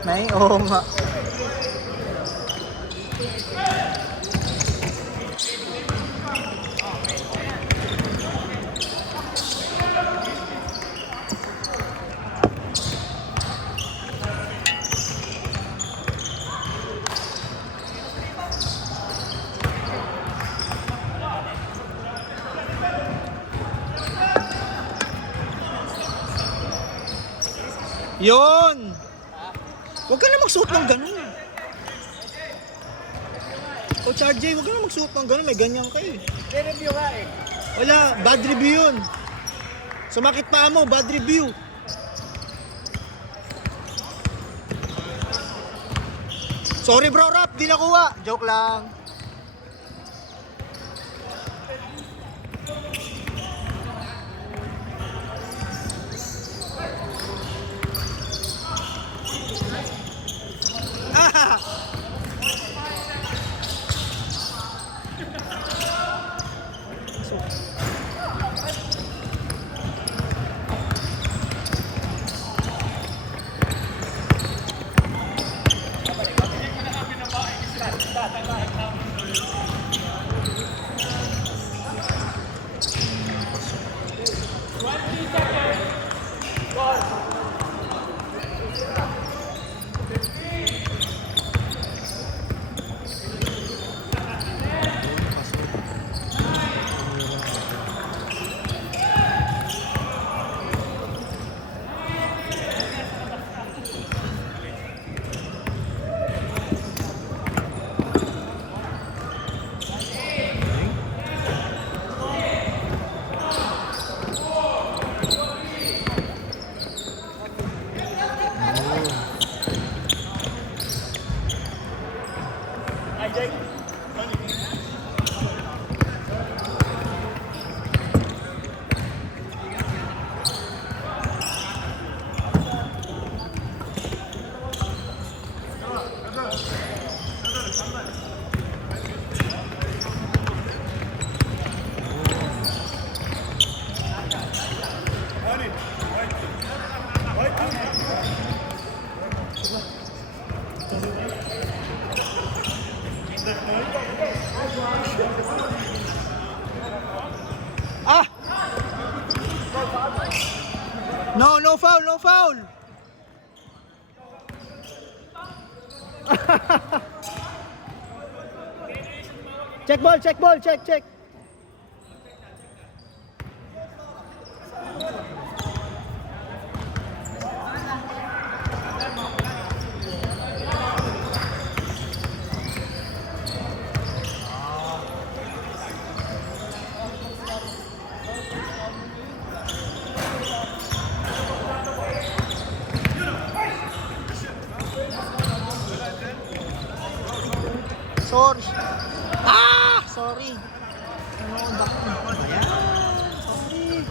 Nay, oo nga. Yon! Huwag ka na magsuot ng ganun. O Charjay, huwag ka na magsuot ng ganun. May ganyan ka eh. I-review nga eh. Wala, bad review yun. Sumakit pa mo, bad review. Sorry bro, rap, di nakuha. Joke lang. Ah! No, no foul, no foul. Check ball, check. Sorry. Ah! Sorry. Ano ba? Ayan. Sorry.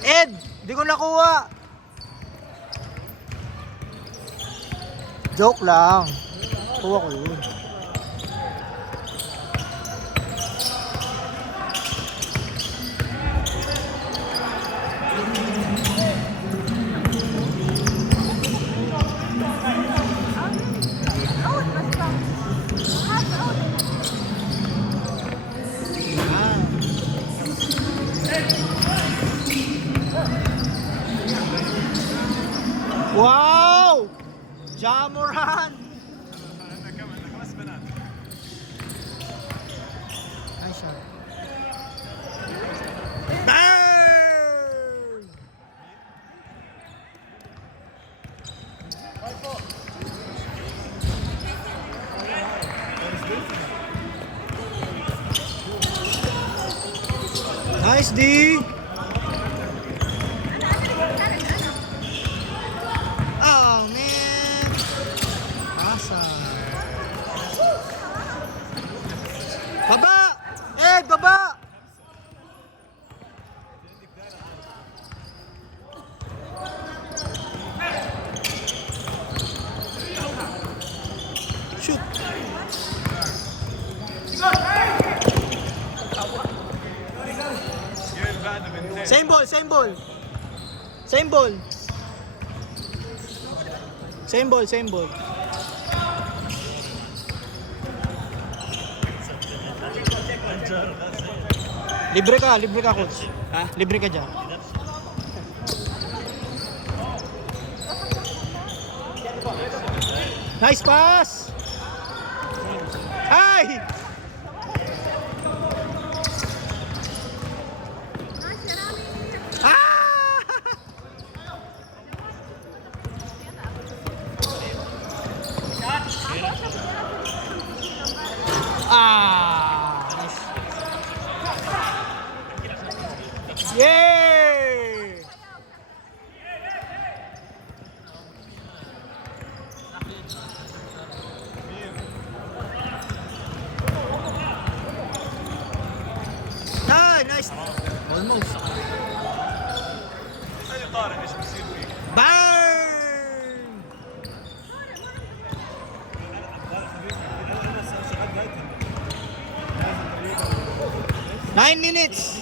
Ed, di ko nakuha. Joke lang. Kuha ko yun. Wow! Jamoran! siya. Burn! Nice D! Oh man! Asa! Baba! Baba! Shoot! Same ball, same ball. Same ball. Same ball, same ball. Libre ka coach. Ha? Libre ka dyan. Nice pass! Hi! Nice. Yay! Nice. Almost. Burn! 9 minutes.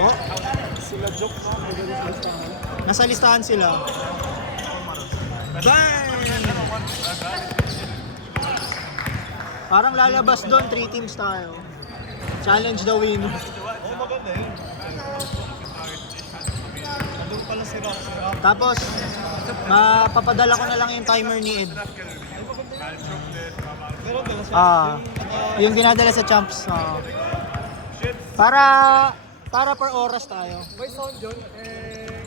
Oh? Nasa listahan sila. Bang! Parang lalabas doon, 3 teams tayo. Challenge the win. Maganda yun. Nandun pala si Rock. Tapos, mapapadala ko na lang yung timer ni Ed. Yung dinadala sa champs. Para per oras tayo. May sound yun.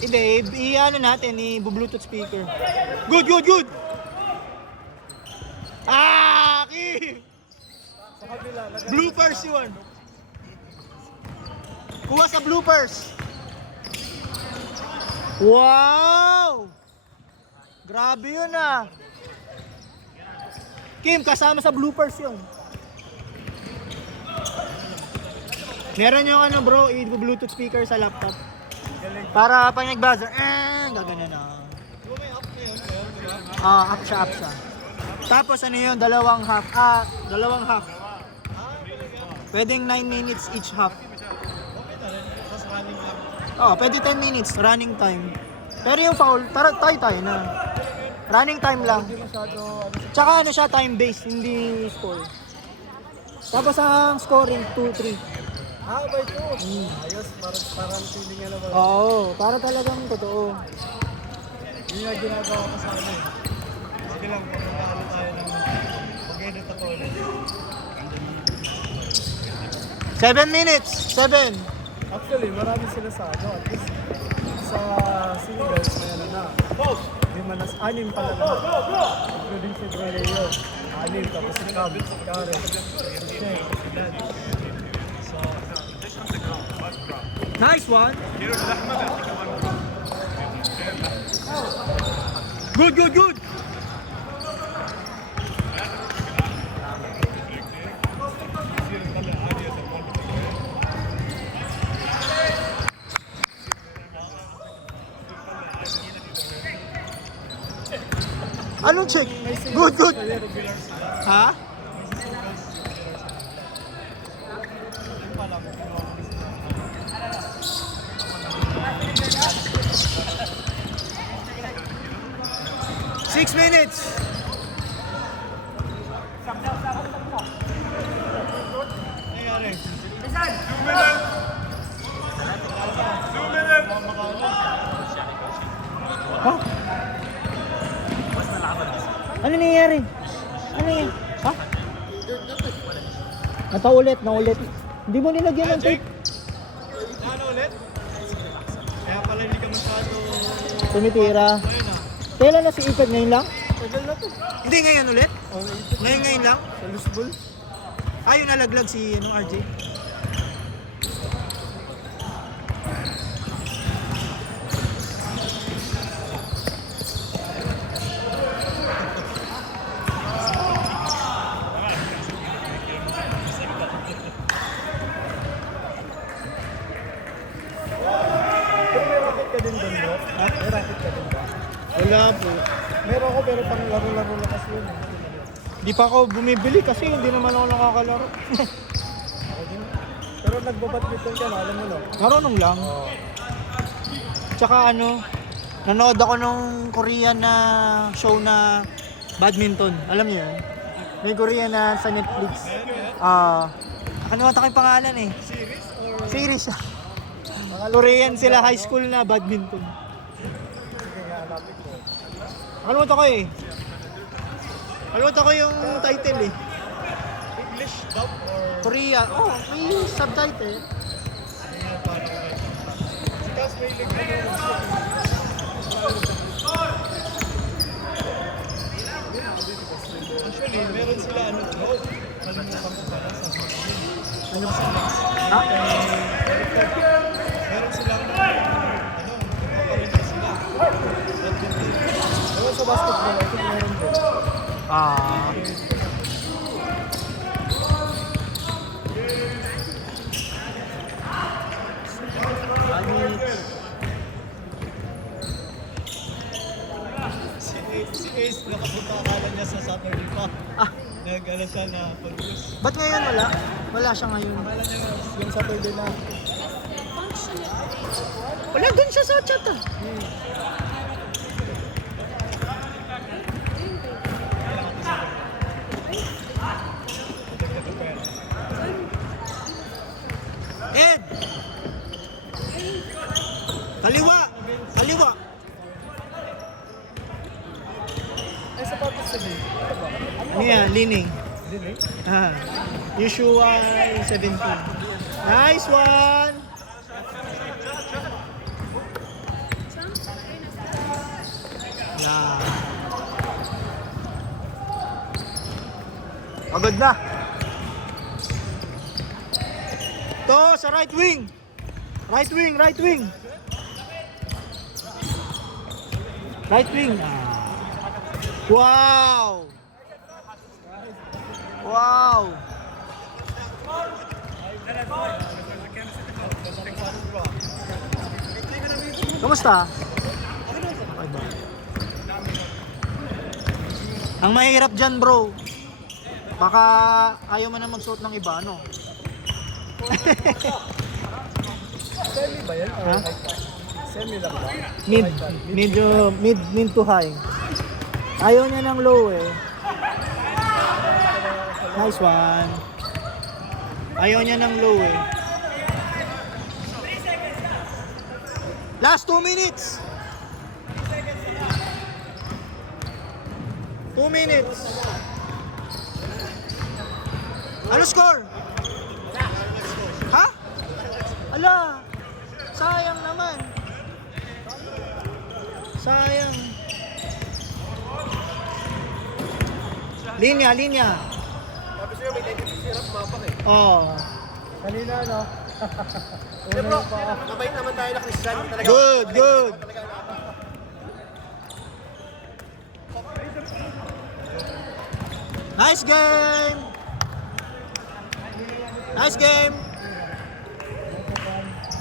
Hindi, i-ano natin, i-bluetooth speaker. Good! Kim! Sa kabila. Bloopers yun. Kuha sa bloopers. Wow! Grabe yun ah. Kim, kasama sa bloopers yun. Meron yung ano bro, i-bluetooth speaker sa laptop. Para pag nag-buzzer, gagana na. Up siya. Tapos ano yun, dalawang half. Pwedeng 9 minutes each half. Pwede 10 minutes, running time. Pero yung foul, tayo na. Running time lang. Tsaka ano siya, time-based, hindi score. Tapos ang scoring, 2-3. By 2. Ayos, parang feeling nga naman. Oo, para talagang totoo. Yun yung ginagawa ko sa akin. Sige lang, ano tayo ng mag-edit ako ulit. 7 minutes, 7. Actually, marami sila sa ano. At least sa singles, may ano na. Anim pala lahat. Including si Broleo. 6, tapos si Cam, si Karen, si Shane, si Dad. Nice one. Good. 'Anong check? Good. Ha? Six minutes. Ano nangyayari? Ano yan? Ha? Nataulit, naulit. Hindi mo nilagyan ng tape. Ano ulit? Kaya pala hindi ka masyado... Tumitira. Kailan na si Ipad ngayon lang? Tagal na to. Hindi, ngayon ulit? Oh, ito. Ngayon lang? Sa Luzbol. Yung nalaglag si RJ. Pero may racket ka din doon, bro? Ha? May racket ka din ba? Wala po. Meron ako pero pang laro-laro lang kasi yun. Di pa ako bumibili kasi hindi naman ako nakakalaro. Ako din. Pero nagbabadminton ka na, alam mo no? Marunong lang. Oo. Tsaka nanood ako nung Korean na show na badminton. Alam niyo yun? May Korean na sa Netflix. Nakalimutan ko yung pangalan eh. Series or... Series. Korean sila, high school na badminton. Sige nga, hanapin ko. Nakalimutan ko eh. Nakalimutan ko yung title eh. English dub or... Korea. May subtitle. Tapos may leg Actually, meron sila ano bro? Kalimutan ko pala sa Ano ba? Ha? meron silang paparinta sila. Ewan sa basketball, I think meron din. Si Ace, nakapunta akala niya sa Saturday pa. Nag-ala siya na pag-use. Ba't ngayon wala? Wala siya ngayon. Akala niya yung Saturday na. Wala, dun siya sa chat ah. Ed! Kaliwa! Kaliwa! Ay, sapatos sa din. Ito ba? Ano yan? Lining. Din eh? Usual 17. Nice one! Yeah. Agad na. To sa right wing. Right wing, right wing. Right wing. Wow. Wow. Kamusta? Okay ba? Ang mahirap dyan bro, baka ayaw mo na magsuot ng iba, no? Semi ba yan? Ha? Semi lang ba? Mid to high. Ayaw niya ng low eh. Nice one. Ayaw niya ng low eh. Last 2 minutes. 2 minutes. Ano score? Ha? Ala, sayang naman. Sayang. Linya, linya. Sabi sa'yo, may negative syrup mapak eh. Oh. Kanina, no? Hindi bro, mabait naman tayo na Christian. Talaga, Good, good. Nice game. Nice game.